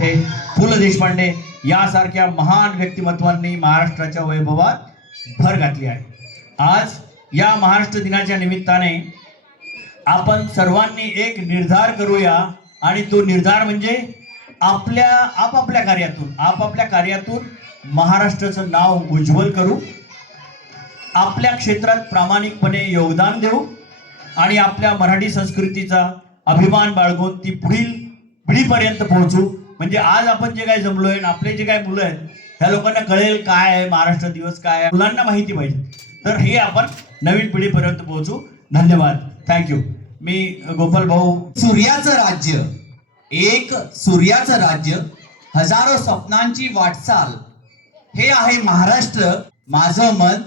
पु ल देशपांडे यासारख्या महान व्यक्तिमत्वांनी महाराष्ट्राच्या वैभवात भर घातली आहे. आज या महाराष्ट्र दिनाच्या निमित्ताने आपण सर्वांनी एक निर्धार करूया आणि तो निर्धार म्हणजे आपापल्या कार्यातून महाराष्ट्राचं नाव उज्ज्वल करू, आपल्या क्षेत्रात प्रामाणिकपणे योगदान देऊ आणि आपल्या मराठी संस्कृतीचा अभिमान बाळगून ती पुढील पिढीपर्यंत पोहोचू. म्हणजे आज आपण जे काही जमलोय, आपले जे काही मुलं आहेत ह्या लोकांना कळेल काय आहे महाराष्ट्र दिवस, काय आहे, मुलांना माहिती पाहिजे. तर हे आपण नवीन पिढीपर्यंत पोहोचू. धन्यवाद. थँक्यू. मी गोपाल भाऊ. सूर्याचं राज्य, एक सूर्याचं राज्य, हजारो स्वप्नांची वाटचाल, हे आहे महाराष्ट्र, माझं मन,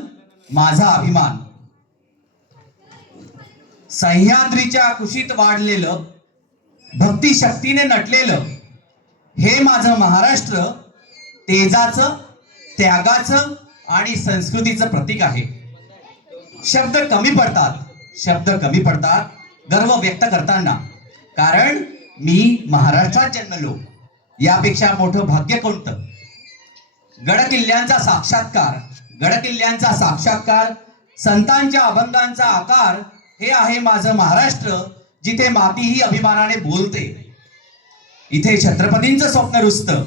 माझा अभिमान. सह्याद्रीच्या कुशीत वाढलेलं, भक्ती शक्तीने नटलेलं हे माझं महाराष्ट्र तेजाचं, त्यागाचं आणि संस्कृतीचं प्रतीक आहे. शब्द कमी पडतात गर्व व्यक्त करताना, कारण मी महाराष्ट्रात जन्मलो, यापेक्षा मोठं भाग्य कोणतं. गडकिल्ल्यांचा साक्षात्कार, संतांच्या अभंगांचा आकार, हे आहे माझं महाराष्ट्र, जिथे मातीही अभिमानाने बोलते. इथे छत्रपतींचं स्वप्न रुजतं,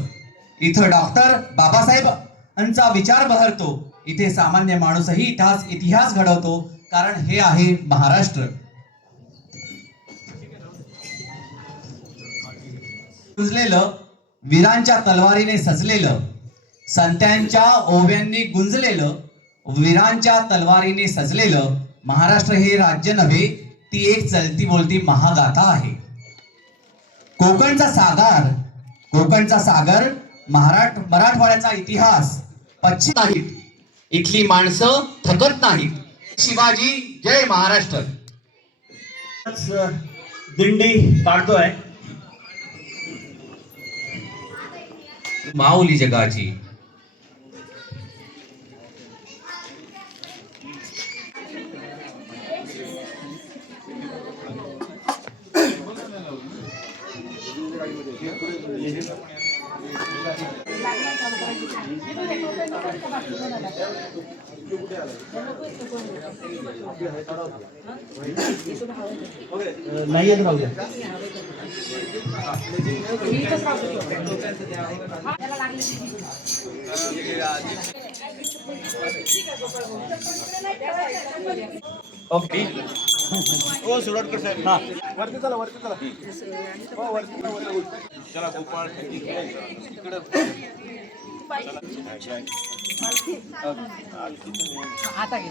इथं डॉक्टर बाबासाहेबांचा विचार बहरतो, इथे सामान्य माणूसही इतिहास घडवतो, कारण हे आहे महाराष्ट्र. गुंजलेलं, वीरांच्या तलवारीने सजलेलं, संतांच्या ओव्यांनी गुंजलेलं, वीरांच्या तलवारीने सजलेलं महाराष्ट्र हे राज्य नव्हे, ती एक चलती बोलती महागाथा आहे. कोकणचा सागर, मराठवाड्याचा इतिहास, पश्चिम नाहीत, इथली माणसं थकत नाहीत. शिवाजी जय महाराष्ट्र. दिंडी काढतोय माऊली जगाची. नाही येत राहू द्या. ओके. ओ सुरटकर साहेब, हां वरती चला. हो वरती चला. गोपाळ इकडं आता घे.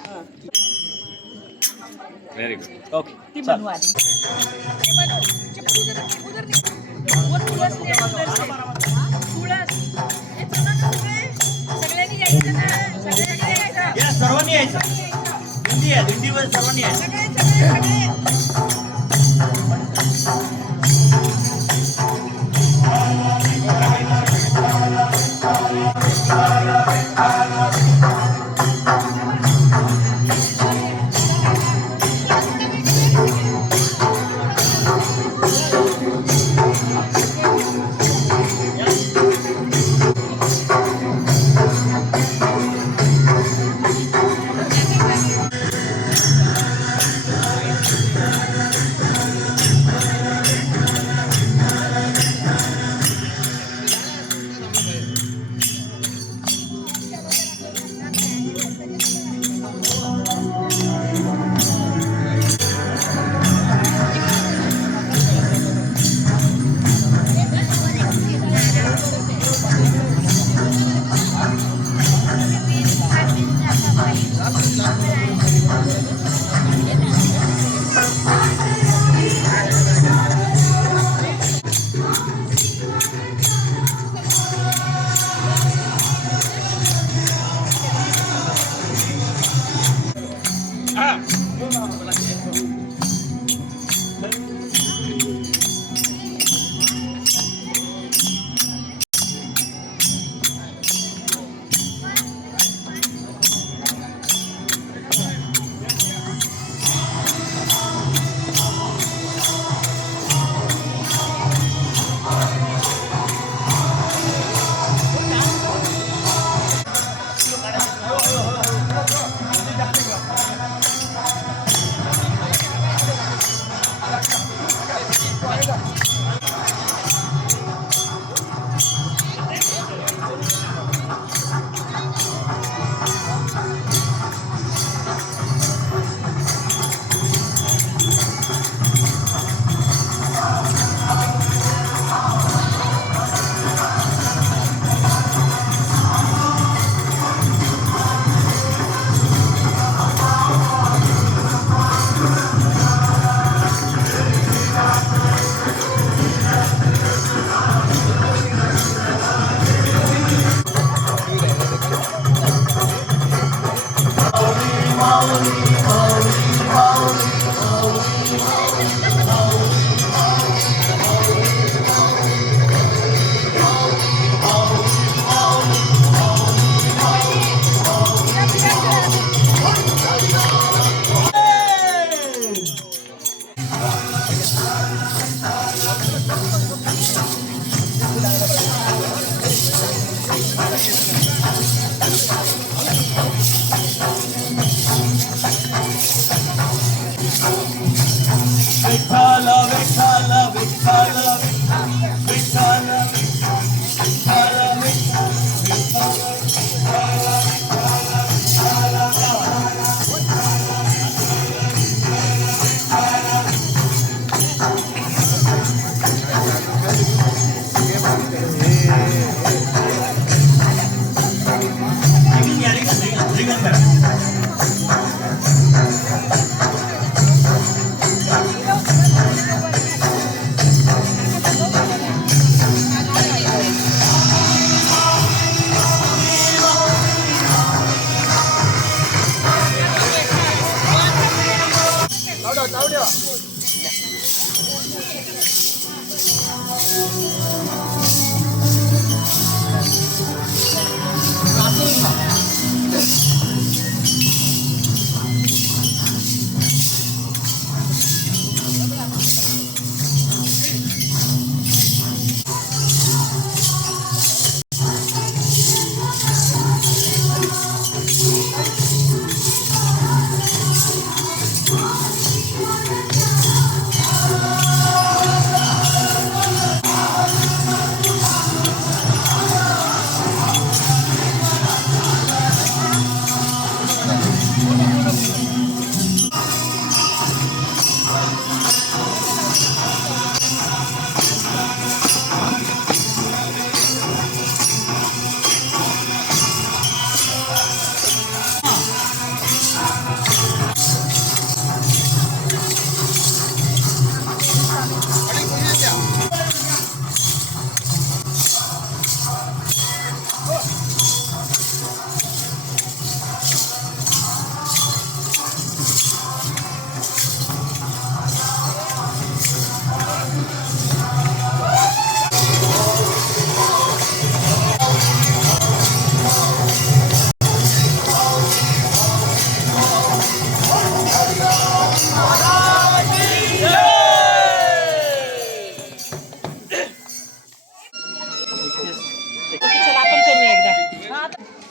Very good. ओके. ती बनवू आधी. सर्वांनी यायचं. दिंडीवर सर्वांनी यायचं.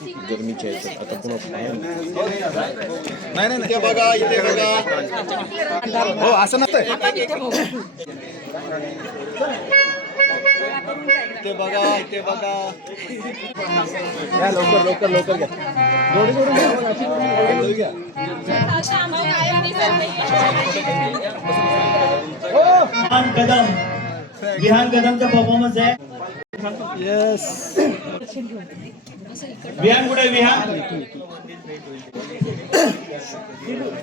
गरमीच्या ह्याच्यात आता पुन्हा नाही इथे बघा इथे बघा हो असं नसतंय इथे बघा इथे बघा या लवकर लवकर लवकर घ्या जोडी जोडून घ्या मग अशी जोडी घ्या विहान कदम विहान कदमचा परफॉर्मन्स आहे. येस विहान कुठे विहान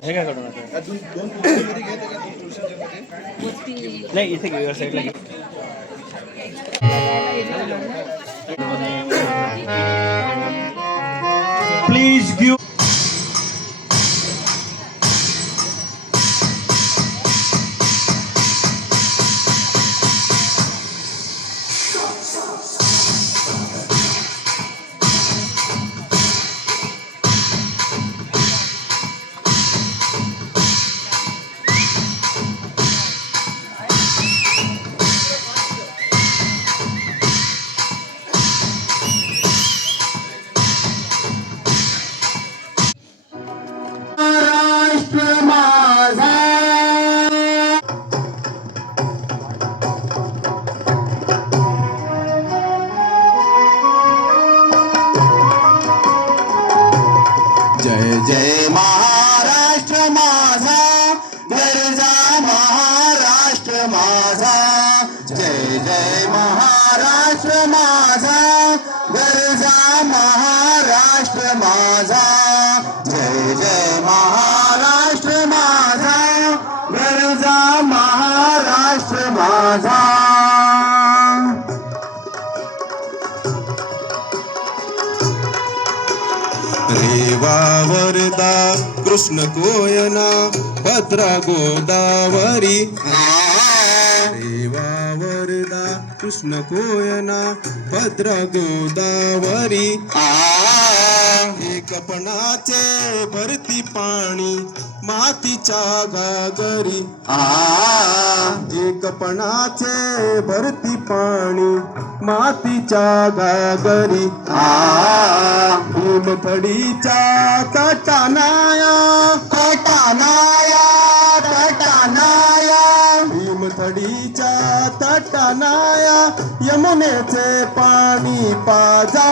हे काय काढून आता नाही इथे घे साईडला घे प्लीज गिव जय जय महाराष्ट्र माझा गरजा महाराष्ट्र माझा जय जय महाराष्ट्र माझा गरजा महाराष्ट्र माझा जय जय महाराष्ट्र माझा गरजा महाराष्ट्र माझा रेवा वरदा कृष्ण कोयना भद्रा गोदावरी रेवा वरदा कृष्ण कोयना भद्रा गोदावरी एकपणाचे भरती पाणी मातीच्या घागरी एकपणाचे भरती पाणी मातीच्या घागरी भीमथडीच्या तटानाया तटानाया तटानाया भीमथडीच्या तटानाया यमुनेचे पाणी पाजा